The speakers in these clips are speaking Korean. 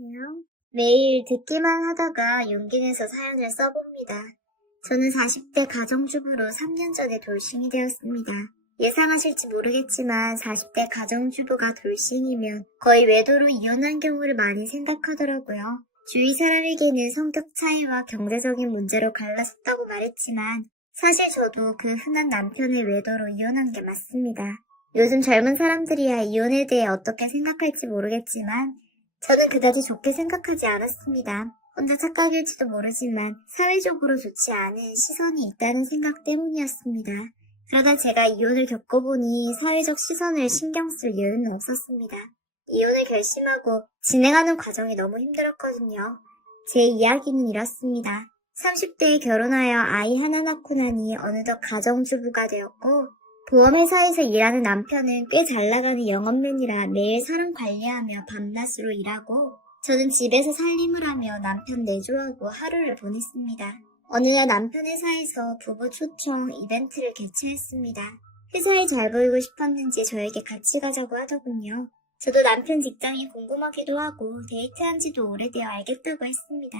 안녕하세요. 매일 듣기만 하다가 용기 내서 사연을 써봅니다. 저는 40대 가정주부로 3년 전에 돌싱이 되었습니다. 예상하실지 모르겠지만 40대 가정주부가 돌싱이면 거의 외도로 이혼한 경우를 많이 생각하더라고요. 주위 사람에게는 성격 차이와 경제적인 문제로 갈라섰다고 말했지만 사실 저도 그 흔한 남편의 외도로 이혼한 게 맞습니다. 요즘 젊은 사람들이야 이혼에 대해 어떻게 생각할지 모르겠지만 저는 그다지 좋게 생각하지 않았습니다. 혼자 착각일지도 모르지만 사회적으로 좋지 않은 시선이 있다는 생각 때문이었습니다. 그러다 제가 이혼을 겪어보니 사회적 시선을 신경 쓸 여유는 없었습니다. 이혼을 결심하고 진행하는 과정이 너무 힘들었거든요. 제 이야기는 이렇습니다. 30대에 결혼하여 아이 하나 낳고 나니 어느덧 가정주부가 되었고 보험회사에서 일하는 남편은 꽤 잘나가는 영업맨이라 매일 사람 관리하며 밤낮으로 일하고 저는 집에서 살림을 하며 남편 내조하고 하루를 보냈습니다. 어느 날 남편 회사에서 부부 초청 이벤트를 개최했습니다. 회사에 잘 보이고 싶었는지 저에게 같이 가자고 하더군요. 저도 남편 직장이 궁금하기도 하고 데이트한 지도 오래되어 알겠다고 했습니다.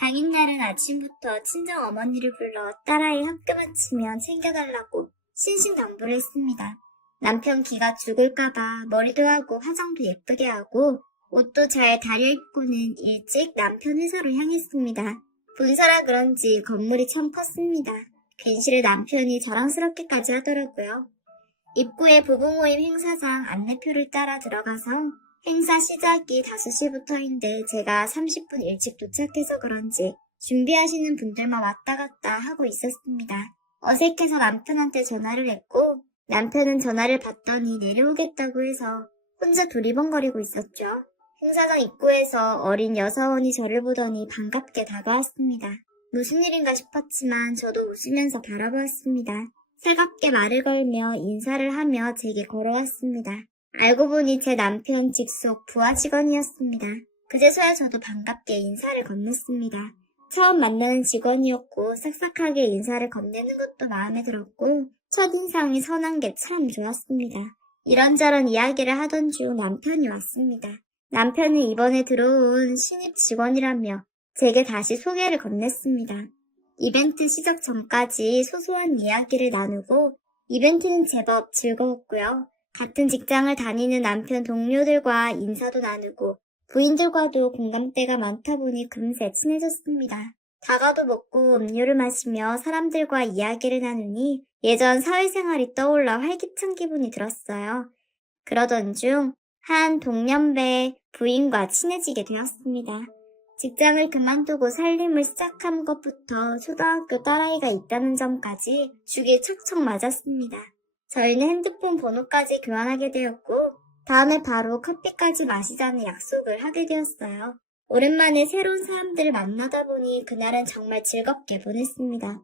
당일날은 아침부터 친정 어머니를 불러 딸아이 학교 마치면 챙겨달라고 신신당부를 했습니다. 남편 기가 죽을까봐 머리도 하고 화장도 예쁘게 하고 옷도 잘 다려입고는 일찍 남편 회사로 향했습니다. 본사라 그런지 건물이 참 컸습니다. 괜시를 남편이 자랑스럽게까지 하더라고요. 입구에 부부모임 행사장 안내표를 따라 들어가서 행사 시작이 5시부터인데 제가 30분 일찍 도착해서 그런지 준비하시는 분들만 왔다 갔다 하고 있었습니다. 어색해서 남편한테 전화를 했고 남편은 전화를 받더니 내려오겠다고 해서 혼자 두리번거리고 있었죠. 행사장 입구에서 어린 여사원이 저를 보더니 반갑게 다가왔습니다. 무슨 일인가 싶었지만 저도 웃으면서 바라보았습니다. 살갑게 말을 걸며 인사를 하며 제게 걸어왔습니다. 알고 보니 제 남편 직속 부하 직원이었습니다. 그제서야 저도 반갑게 인사를 건넸습니다. 처음 만나는 직원이었고 싹싹하게 인사를 건네는 것도 마음에 들었고 첫인상이 선한 게 참 좋았습니다. 이런저런 이야기를 하던 중 남편이 왔습니다. 남편은 이번에 들어온 신입 직원이라며 제게 다시 소개를 건넸습니다. 이벤트 시작 전까지 소소한 이야기를 나누고 이벤트는 제법 즐거웠고요. 같은 직장을 다니는 남편 동료들과 인사도 나누고 부인들과도 공감대가 많다 보니 금세 친해졌습니다. 다가도 먹고 음료를 마시며 사람들과 이야기를 나누니 예전 사회생활이 떠올라 활기찬 기분이 들었어요. 그러던 중 한 동년배 부인과 친해지게 되었습니다. 직장을 그만두고 살림을 시작한 것부터 초등학교 딸아이가 있다는 점까지 죽이 척척 맞았습니다. 저희는 핸드폰 번호까지 교환하게 되었고 다음에 바로 커피까지 마시자는 약속을 하게 되었어요. 오랜만에 새로운 사람들을 만나다 보니 그날은 정말 즐겁게 보냈습니다.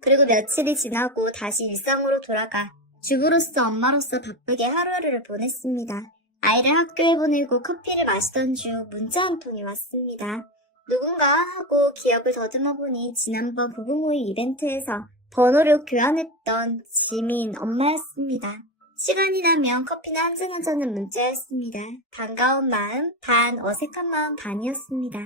그리고 며칠이 지나고 다시 일상으로 돌아가 주부로서 엄마로서 바쁘게 하루하루를 보냈습니다. 아이를 학교에 보내고 커피를 마시던 중 문자 한 통이 왔습니다. 누군가 하고 기억을 더듬어 보니 지난번 부부모임 이벤트에서 번호를 교환했던 지민 엄마였습니다. 시간이 나면 커피나 한잔하자는 문자였습니다. 반가운 마음 반, 어색한 마음 반이었습니다.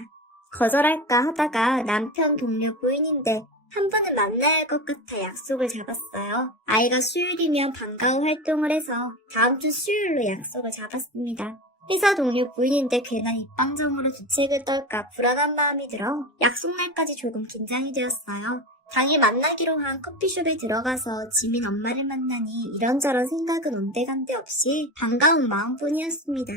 거절할까 하다가 남편 동료 부인인데 한 번은 만나야 할 것 같아 약속을 잡았어요. 아이가 수요일이면 방과후 활동을 해서 다음 주 수요일로 약속을 잡았습니다. 회사 동료 부인인데 괜한 입방정으로 주책을 떨까 불안한 마음이 들어 약속 날까지 조금 긴장이 되었어요. 당일 만나기로 한 커피숍에 들어가서 지민 엄마를 만나니 이런저런 생각은 온데간데 없이 반가운 마음뿐이었습니다.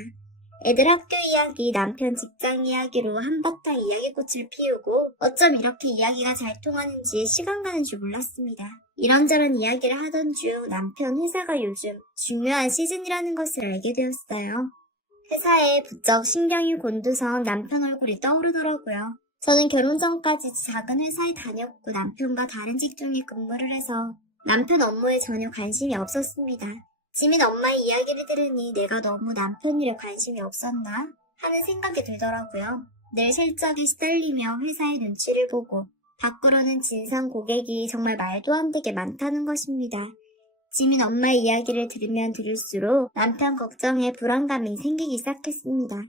애들 학교 이야기, 남편 직장 이야기로 한바탕 이야기꽃을 피우고 어쩜 이렇게 이야기가 잘 통하는지 시간 가는 줄 몰랐습니다. 이런저런 이야기를 하던 중 남편 회사가 요즘 중요한 시즌이라는 것을 알게 되었어요. 회사에 부쩍 신경이 곤두선 남편 얼굴이 떠오르더라고요. 저는 결혼 전까지 작은 회사에 다녔고 남편과 다른 직종에 근무를 해서 남편 업무에 전혀 관심이 없었습니다. 지민 엄마의 이야기를 들으니 내가 너무 남편 일에 관심이 없었나 하는 생각이 들더라고요. 늘 실적에 시달리며 회사의 눈치를 보고 밖으로는 진상 고객이 정말 말도 안 되게 많다는 것입니다. 지민 엄마의 이야기를 들으면 들을수록 남편 걱정에 불안감이 생기기 시작했습니다.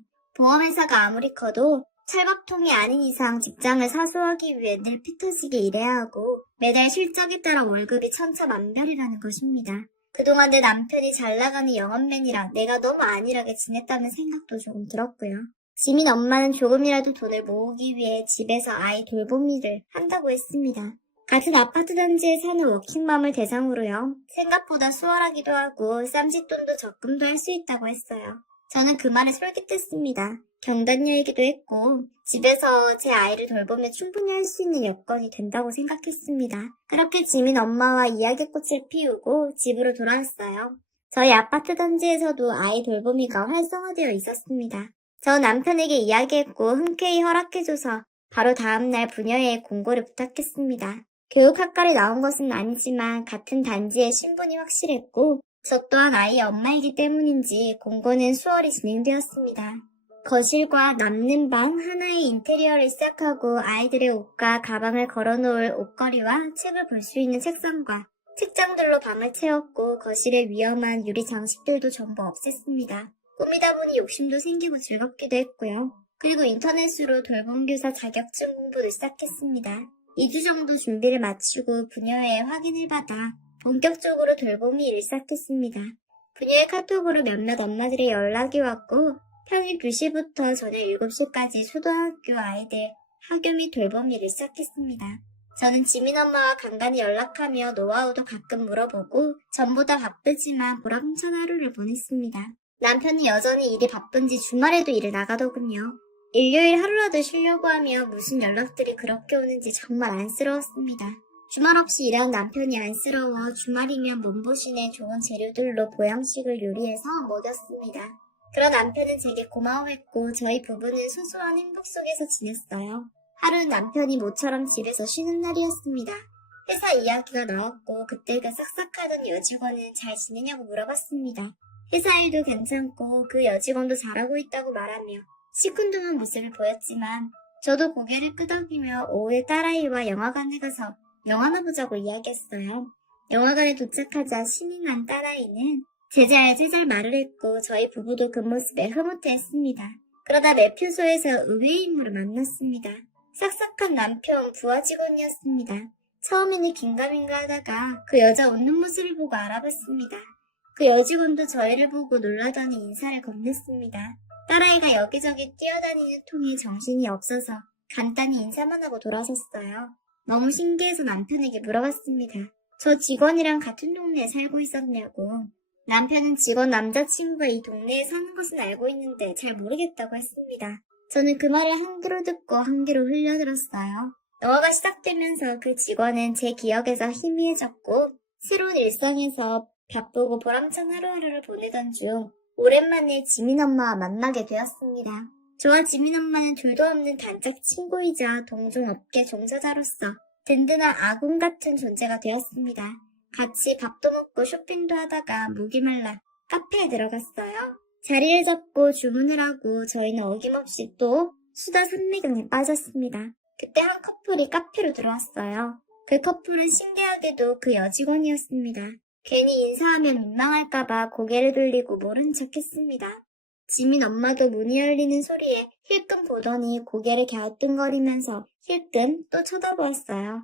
보험회사가 아무리 커도 철밥통이 아닌 이상 직장을 사수하기 위해 늘 피 터지게 일해야 하고 매달 실적에 따라 월급이 천차만별이라는 것입니다. 그동안 내 남편이 잘 나가는 영업맨이라 내가 너무 안일하게 지냈다는 생각도 조금 들었고요. 지민 엄마는 조금이라도 돈을 모으기 위해 집에서 아이 돌보미를 한다고 했습니다. 같은 아파트 단지에 사는 워킹맘을 대상으로요. 생각보다 수월하기도 하고 쌈짓돈도 적금도 할 수 있다고 했어요. 저는 그 말에 솔깃했습니다. 경단녀이기도 했고 집에서 제 아이를 돌보며 충분히 할 수 있는 여건이 된다고 생각했습니다. 그렇게 지민 엄마와 이야기꽃을 피우고 집으로 돌아왔어요. 저희 아파트 단지에서도 아이 돌보미가 활성화되어 있었습니다. 저 남편에게 이야기했고 흔쾌히 허락해줘서 바로 다음날 부녀회에 공고를 부탁했습니다. 교육학과를 나온 것은 아니지만 같은 단지의 신분이 확실했고 저 또한 아이의 엄마이기 때문인지 공고는 수월히 진행되었습니다. 거실과 남는 방 하나의 인테리어를 시작하고 아이들의 옷과 가방을 걸어놓을 옷걸이와 책을 볼 수 있는 책상과 책장들로 방을 채웠고 거실의 위험한 유리 장식들도 전부 없앴습니다. 꾸미다 보니 욕심도 생기고 즐겁기도 했고요. 그리고 인터넷으로 돌봄교사 자격증 공부도 시작했습니다. 2주 정도 준비를 마치고 부녀회에 확인을 받아 본격적으로 돌봄이 일을 시작했습니다. 부녀회 카톡으로 몇몇 엄마들의 연락이 왔고 평일 2시부터 저녁 7시까지 초등학교 아이들 학교 및 돌봄이를 시작했습니다. 저는 지민 엄마와 간간히 연락하며 노하우도 가끔 물어보고 전보다 바쁘지만 보람찬 하루를 보냈습니다. 남편은 여전히 일이 바쁜지 주말에도 일을 나가더군요. 일요일 하루라도 쉬려고 하며 무슨 연락들이 그렇게 오는지 정말 안쓰러웠습니다. 주말 없이 일하는 남편이 안쓰러워 주말이면 몸보신에 좋은 재료들로 보양식을 요리해서 먹였습니다. 그런 남편은 제게 고마워했고 저희 부부는 소소한 행복 속에서 지냈어요. 하루는 남편이 모처럼 집에서 쉬는 날이었습니다. 회사 이야기가 나왔고 그때 그 싹싹하던 여직원은 잘 지내냐고 물어봤습니다. 회사 일도 괜찮고 그 여직원도 잘하고 있다고 말하며 시큰둥한 모습을 보였지만 저도 고개를 끄덕이며 오후에 딸아이와 영화관에 가서 영화나 보자고 이야기했어요. 영화관에 도착하자 신이 난 딸아이는 제잘 말을 했고 저희 부부도 그 모습에 흐뭇해했습니다. 그러다 매표소에서 의외의 인물을 만났습니다. 싹싹한 남편 부하 직원이었습니다. 처음에는 긴가민가 하다가 그 여자 웃는 모습을 보고 알아봤습니다. 그 여직원도 저희를 보고 놀라더니 인사를 건넸습니다. 딸아이가 여기저기 뛰어다니는 통에 정신이 없어서 간단히 인사만 하고 돌아섰어요. 너무 신기해서 남편에게 물어봤습니다. 저 직원이랑 같은 동네에 살고 있었냐고. 남편은 직원 남자친구가 이 동네에 사는 것은 알고 있는데 잘 모르겠다고 했습니다. 저는 그 말을 한 귀로 듣고 한 귀로 흘려들었어요. 영화가 시작되면서 그 직원은 제 기억에서 희미해졌고 새로운 일상에서 바쁘고 보람찬 하루하루를 보내던 중 오랜만에 지민 엄마와 만나게 되었습니다. 저와 지민 엄마는 둘도 없는 단짝 친구이자 동종업계 종사자로서 든든한 아군 같은 존재가 되었습니다. 같이 밥도 먹고 쇼핑도 하다가 목이 말라 카페에 들어갔어요. 자리를 잡고 주문을 하고 저희는 어김없이 또 수다 산매경에 빠졌습니다. 그때 한 커플이 카페로 들어왔어요. 그 커플은 신기하게도 그 여직원이었습니다. 괜히 인사하면 민망할까봐 고개를 돌리고 모른 척했습니다. 지민 엄마도 문이 열리는 소리에 힐끔 보더니 고개를 갸우뚱거리면서 힐끔 또 쳐다보았어요.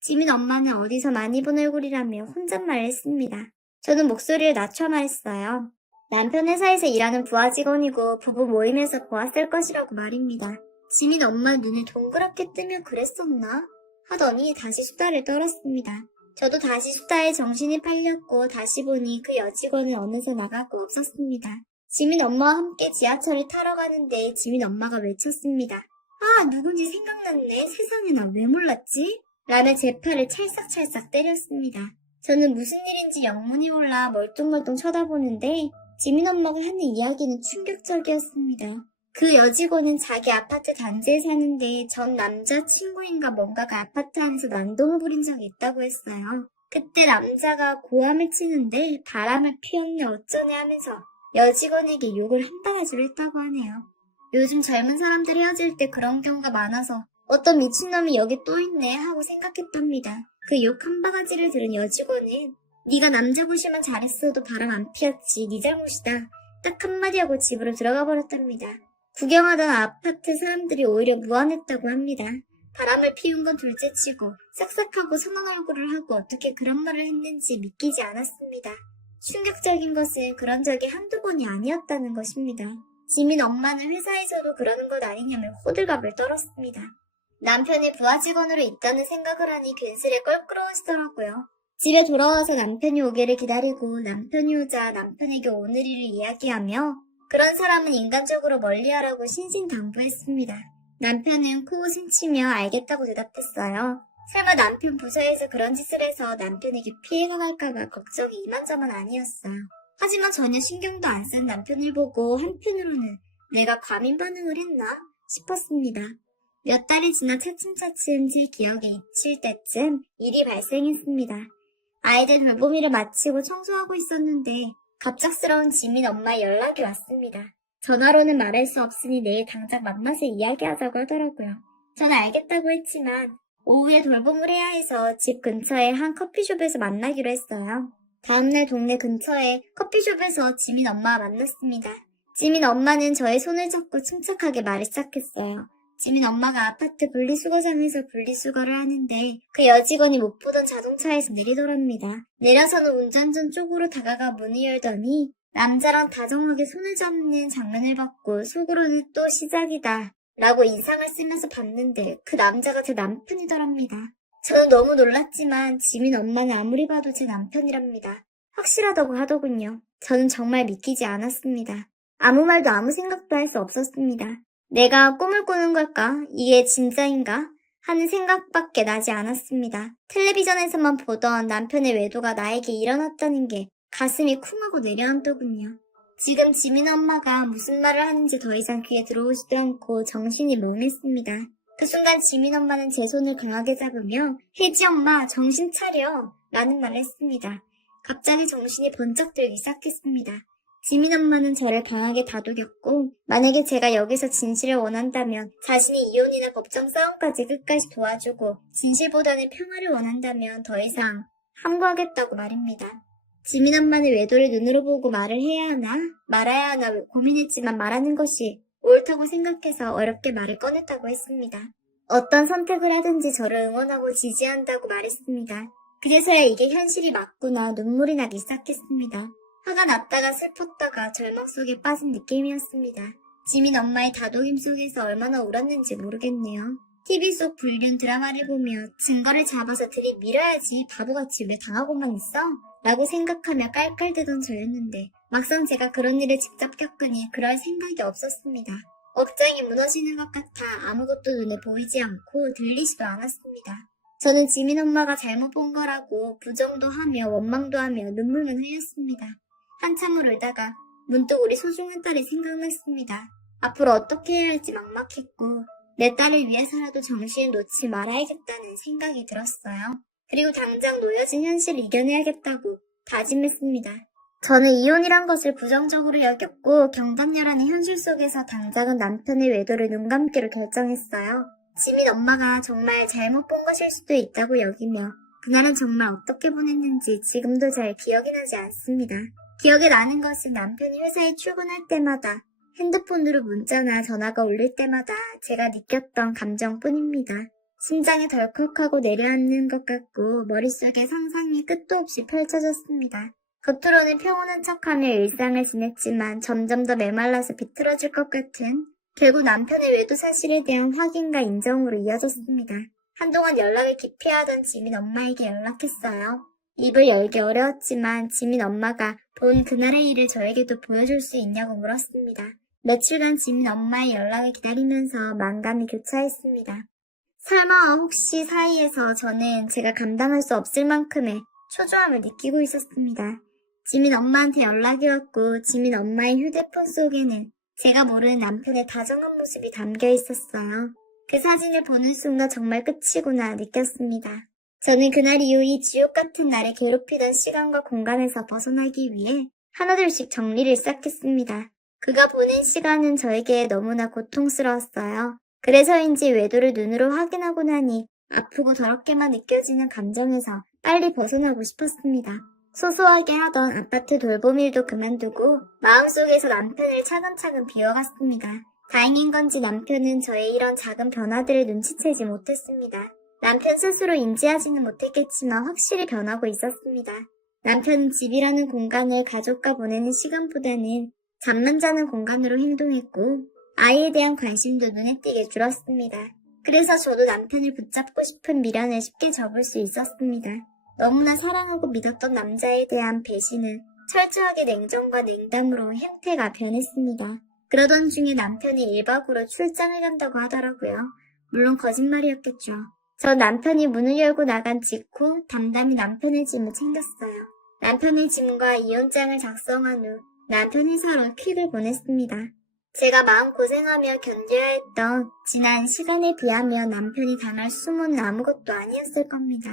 지민 엄마는 어디서 많이 본 얼굴이라며 혼잣말을 했습니다. 저는 목소리를 낮춰 말했어요. 남편 회사에서 일하는 부하 직원이고 부부 모임에서 보았을 것이라고 말입니다. 지민 엄마 눈을 동그랗게 뜨며 그랬었나? 하더니 다시 수다를 떨었습니다. 저도 다시 수다에 정신이 팔렸고 다시 보니 그 여직원은 어느새 나가고 없었습니다. 지민 엄마와 함께 지하철을 타러 가는데 지민 엄마가 외쳤습니다. 아, 누군지 생각났네. 세상에 나 왜 몰랐지? 라며 제 팔을 찰싹찰싹 때렸습니다. 저는 무슨 일인지 영문이 몰라 멀뚱멀뚱 쳐다보는데 지민 엄마가 하는 이야기는 충격적이었습니다. 그 여직원은 자기 아파트 단지에 사는데 전 남자친구인가 뭔가가 아파트 안에서 난동을 부린 적이 있다고 했어요. 그때 남자가 고함을 치는데 바람을 피웠네 어쩌네 하면서 여직원에게 욕을 한 바가지로 했다고 하네요. 요즘 젊은 사람들 헤어질 때 그런 경우가 많아서 어떤 미친놈이 여기 또 있네 하고 생각했답니다. 그 욕 한 바가지를 들은 여직원은 네가 남자 구실만 잘했어도 바람 안 피웠지 네 잘못이다 딱 한마디 하고 집으로 들어가 버렸답니다. 구경하던 아파트 사람들이 오히려 무안했다고 합니다. 바람을 피운 건 둘째치고 싹싹하고 선한 얼굴을 하고 어떻게 그런 말을 했는지 믿기지 않았습니다. 충격적인 것은 그런 적이 한두 번이 아니었다는 것입니다. 지민 엄마는 회사에서도 그러는 것 아니냐며 호들갑을 떨었습니다. 남편이 부하 직원으로 있다는 생각을 하니 괜스레 껄끄러워지더라고요. 집에 돌아와서 남편이 오기를 기다리고 남편이 오자 남편에게 오늘 일을 이야기하며 그런 사람은 인간적으로 멀리하라고 신신당부했습니다. 남편은 코웃음 치며 알겠다고 대답했어요. 설마 남편 부서에서 그런 짓을 해서 남편에게 피해가 갈까봐 걱정이 이만저만 아니었어요. 하지만 전혀 신경도 안 쓴 남편을 보고 한편으로는 내가 과민 반응을 했나 싶었습니다. 몇 달이 지나 차츰차츰 제 기억에 잊힐 때쯤 일이 발생했습니다. 아이들 돌보미를 마치고 청소하고 있었는데 갑작스러운 지민 엄마의 연락이 왔습니다. 전화로는 말할 수 없으니 내일 당장 만나서 이야기하자고 하더라고요. 저는 알겠다고 했지만 오후에 돌봄을 해야 해서 집 근처의 한 커피숍에서 만나기로 했어요. 다음날 동네 근처의 커피숍에서 지민 엄마와 만났습니다. 지민 엄마는 저의 손을 잡고 침착하게 말을 시작했어요. 지민 엄마가 아파트 분리수거장에서 분리수거를 하는데 그 여직원이 못 보던 자동차에서 내리더랍니다. 내려서는 운전전 쪽으로 다가가 문을 열더니 남자랑 다정하게 손을 잡는 장면을 봤고 속으로는 또 시작이다 라고 인상을 쓰면서 봤는데 그 남자가 제 남편이더랍니다. 저는 너무 놀랐지만 지민 엄마는 아무리 봐도 제 남편이랍니다. 확실하다고 하더군요. 저는 정말 믿기지 않았습니다. 아무 말도 아무 생각도 할 수 없었습니다. 내가 꿈을 꾸는 걸까? 이게 진짜인가? 하는 생각밖에 나지 않았습니다. 텔레비전에서만 보던 남편의 외도가 나에게 일어났다는 게 가슴이 쿵 하고 내려앉더군요. 지금 지민 엄마가 무슨 말을 하는지 더 이상 귀에 들어오지도 않고 정신이 멍했습니다. 그 순간 지민 엄마는 제 손을 강하게 잡으며 혜지 엄마 정신 차려 라는 말을 했습니다. 갑자기 정신이 번쩍 들기 시작했습니다. 지민 엄마는 저를 강하게 다독였고 만약에 제가 여기서 진실을 원한다면 자신이 이혼이나 법정 싸움까지 끝까지 도와주고 진실보다는 평화를 원한다면 더 이상 함구하겠다고 말입니다. 지민 엄마는 외도를 눈으로 보고 말을 해야 하나 말아야 하나 고민했지만 말하는 것이 옳다고 생각해서 어렵게 말을 꺼냈다고 했습니다. 어떤 선택을 하든지 저를 응원하고 지지한다고 말했습니다. 그래서야 이게 현실이 맞구나 눈물이 나기 시작했습니다. 화가 났다가 슬펐다가 절망 속에 빠진 느낌이었습니다. 지민 엄마의 다독임 속에서 얼마나 울었는지 모르겠네요. TV 속 불륜 드라마를 보며 증거를 잡아서 들이밀어야지 바보같이 왜 당하고만 있어? 라고 생각하며 깔깔대던 저였는데 막상 제가 그런 일을 직접 겪으니 그럴 생각이 없었습니다. 억장이 무너지는 것 같아 아무것도 눈에 보이지 않고 들리지도 않았습니다. 저는 지민 엄마가 잘못 본 거라고 부정도 하며 원망도 하며 눈물만 흘렸습니다. 한참을 울다가 문득 우리 소중한 딸이 생각났습니다. 앞으로 어떻게 해야 할지 막막했고 내 딸을 위해서라도 정신을 놓지 말아야겠다는 생각이 들었어요. 그리고 당장 놓여진 현실을 이겨내야겠다고 다짐했습니다. 저는 이혼이란 것을 부정적으로 여겼고 경단녀라는 현실 속에서 당장은 남편의 외도를 눈감기로 결정했어요. 지민 엄마가 정말 잘못 본 것일 수도 있다고 여기며 그날은 정말 어떻게 보냈는지 지금도 잘 기억이 나지 않습니다. 기억에 나는 것은 남편이 회사에 출근할 때마다 핸드폰으로 문자나 전화가 울릴 때마다 제가 느꼈던 감정뿐입니다. 심장이 덜컥하고 내려앉는 것 같고 머릿속에 상상이 끝도 없이 펼쳐졌습니다. 겉으로는 평온한 척하며 일상을 지냈지만 점점 더 메말라서 비틀어질 것 같은 결국 남편의 외도 사실에 대한 확인과 인정으로 이어졌습니다. 한동안 연락을 기피하던 지민 엄마에게 연락했어요. 입을 열기 어려웠지만 지민 엄마가 본 그날의 일을 저에게도 보여줄 수 있냐고 물었습니다. 며칠간 지민 엄마의 연락을 기다리면서 만감이 교차했습니다. 설마 혹시 사이에서 저는 제가 감당할 수 없을 만큼의 초조함을 느끼고 있었습니다. 지민 엄마한테 연락이 왔고 지민 엄마의 휴대폰 속에는 제가 모르는 남편의 다정한 모습이 담겨 있었어요. 그 사진을 보는 순간 정말 끝이구나 느꼈습니다. 저는 그날 이후 이 지옥 같은 날에 괴롭히던 시간과 공간에서 벗어나기 위해 하나둘씩 정리를 시작했습니다. 그가 보낸 시간은 저에게 너무나 고통스러웠어요. 그래서인지 외도를 눈으로 확인하고 나니 아프고 더럽게만 느껴지는 감정에서 빨리 벗어나고 싶었습니다. 소소하게 하던 아파트 돌봄 일도 그만두고 마음속에서 남편을 차근차근 비워갔습니다. 다행인 건지 남편은 저의 이런 작은 변화들을 눈치채지 못했습니다. 남편 스스로 인지하지는 못했겠지만 확실히 변하고 있었습니다. 남편은 집이라는 공간을 가족과 보내는 시간보다는 잠만 자는 공간으로 행동했고 아이에 대한 관심도 눈에 띄게 줄었습니다. 그래서 저도 남편을 붙잡고 싶은 미련을 쉽게 접을 수 있었습니다. 너무나 사랑하고 믿었던 남자에 대한 배신은 철저하게 냉정과 냉담으로 형태가 변했습니다. 그러던 중에 남편이 1박으로 출장을 간다고 하더라고요. 물론 거짓말이었겠죠. 저 남편이 문을 열고 나간 직후 담담히 남편의 짐을 챙겼어요. 남편의 짐과 이혼장을 작성한 후 남편 회사로 퀵을 보냈습니다. 제가 마음고생하며 견뎌야 했던 지난 시간에 비하면 남편이 당할 수모는 아무것도 아니었을 겁니다.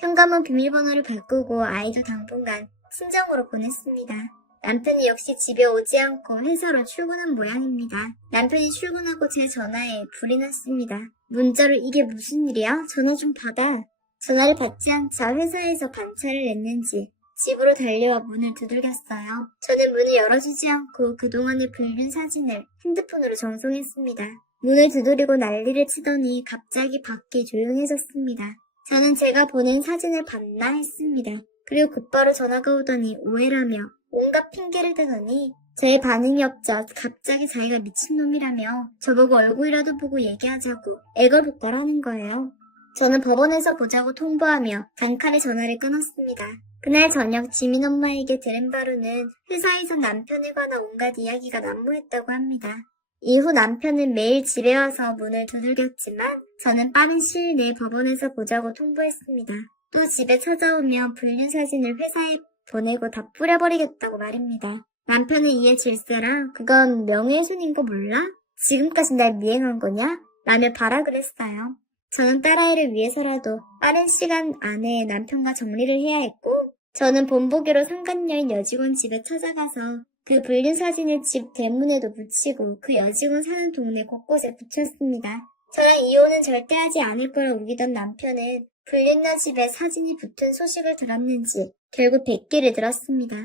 현관문 비밀번호를 바꾸고 아이도 당분간 친정으로 보냈습니다. 남편이 역시 집에 오지 않고 회사로 출근한 모양입니다. 남편이 출근하고 제 전화에 불이 났습니다. 문자로 이게 무슨 일이야? 전화 좀 받아. 전화를 받지 않자 회사에서 반차를 냈는지 집으로 달려와 문을 두들겼어요. 저는 문을 열어주지 않고 그동안의 불륜 사진을 핸드폰으로 정송했습니다. 문을 두드리고 난리를 치더니 갑자기 밖이 조용해졌습니다. 저는 제가 보낸 사진을 봤나 했습니다. 그리고 곧바로 전화가 오더니 오해라며 온갖 핑계를 대더니 제 반응이 없자 갑자기 자기가 미친놈이라며 저보고 얼굴이라도 보고 얘기하자고 애걸복걸하는 거예요. 저는 법원에서 보자고 통보하며 단칼에 전화를 끊었습니다. 그날 저녁 지민 엄마에게 들은 바로는 회사에서 남편에 관한 온갖 이야기가 난무했다고 합니다. 이후 남편은 매일 집에 와서 문을 두들겼지만 저는 빠른 시일 내에 법원에서 보자고 통보했습니다. 또 집에 찾아오면 불륜 사진을 회사에 보내고 다 뿌려버리겠다고 말입니다. 남편은 이에 질세라 그건 명예훼손인 거 몰라? 지금까지 날 미행한 거냐? 라며 발악을 했어요. 저는 딸아이를 위해서라도 빠른 시간 안에 남편과 정리를 해야 했고 저는 본보기로 상간녀인 여직원 집에 찾아가서 그 불륜 사진을 집 대문에도 붙이고 그 여직원 사는 동네 곳곳에 붙였습니다. 저랑 이혼은 절대 하지 않을 거라 우기던 남편은 불륜녀 집에 사진이 붙은 소식을 들었는지 결국 뵙기를 들었습니다.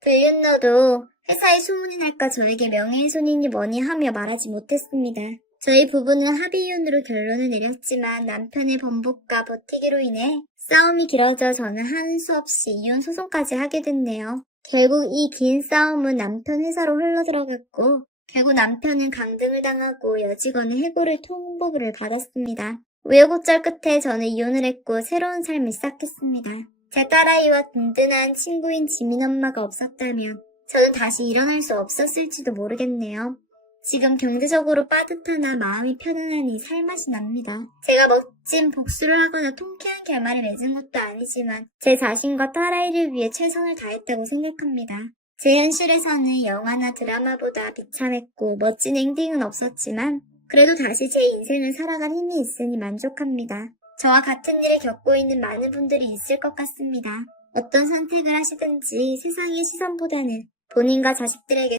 불륜녀도 회사에 소문이 날까 저에게 명예훼손이니 뭐니 하며 말하지 못했습니다. 저희 부부는 합의이혼으로 결론을 내렸지만 남편의 번복과 버티기로 인해 싸움이 길어져 저는 하는 수 없이 이혼 소송까지 하게 됐네요. 결국 이 긴 싸움은 남편 회사로 흘러들어갔고 결국 남편은 강등을 당하고 여직원은 해고를 통보를 받았습니다. 우여곡절 끝에 저는 이혼을 했고 새로운 삶을 시작했습니다. 제 딸아이와 든든한 친구인 지민 엄마가 없었다면 저는 다시 일어날 수 없었을지도 모르겠네요. 지금 경제적으로 빠듯하나 마음이 편안하니 살맛이 납니다. 제가 멋진 복수를 하거나 통쾌한 결말을 맺은 것도 아니지만 제 자신과 딸아이를 위해 최선을 다했다고 생각합니다. 제 현실에서는 영화나 드라마보다 비참했고 멋진 엔딩은 없었지만 그래도 다시 제 인생을 살아갈 힘이 있으니 만족합니다. 저와 같은 일을 겪고 있는 많은 분들이 있을 것 같습니다. 어떤 선택을 하시든지 세상의 시선보다는 본인과 자식들에게